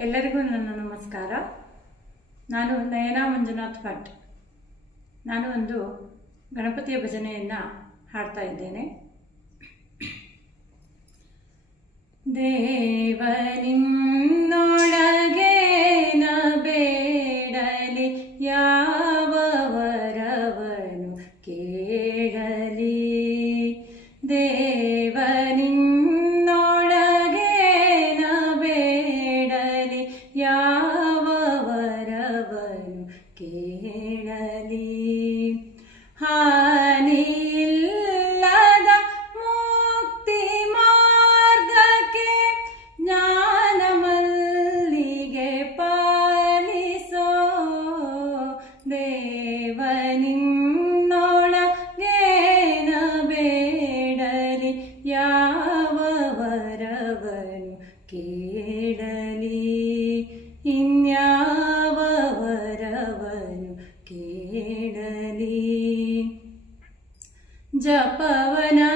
ಎಲ್ಲರಿಗೂ ನನ್ನ ನಮಸ್ಕಾರ. ನಾನು ನಯನಾ ಮಂಜುನಾಥ್ ಭಟ್. ನಾನು ಒಂದು ಗಣಪತಿಯ ಭಜನೆಯನ್ನು ಹಾಡ್ತಾ ಇದ್ದೇನೆ. ದೇವನಿಂ കേടലി ഇഞ്ഞാവരവനു കേടലി ജപവനാ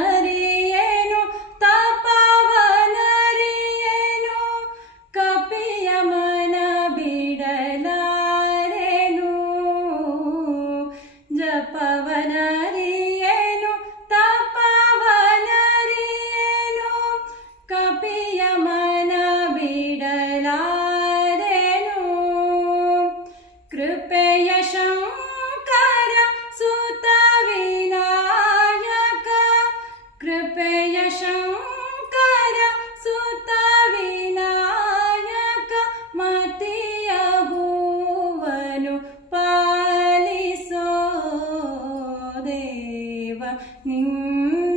ദേവ നിന്ന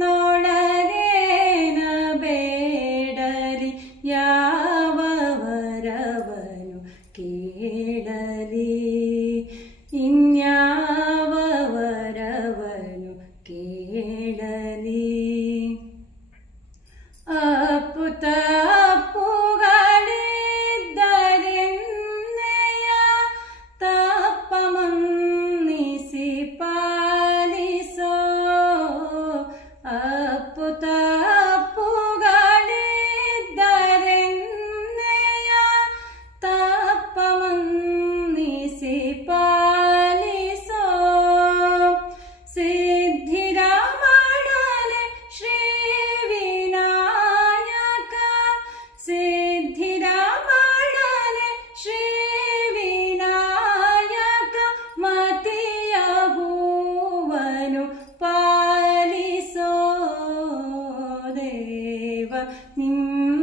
mm,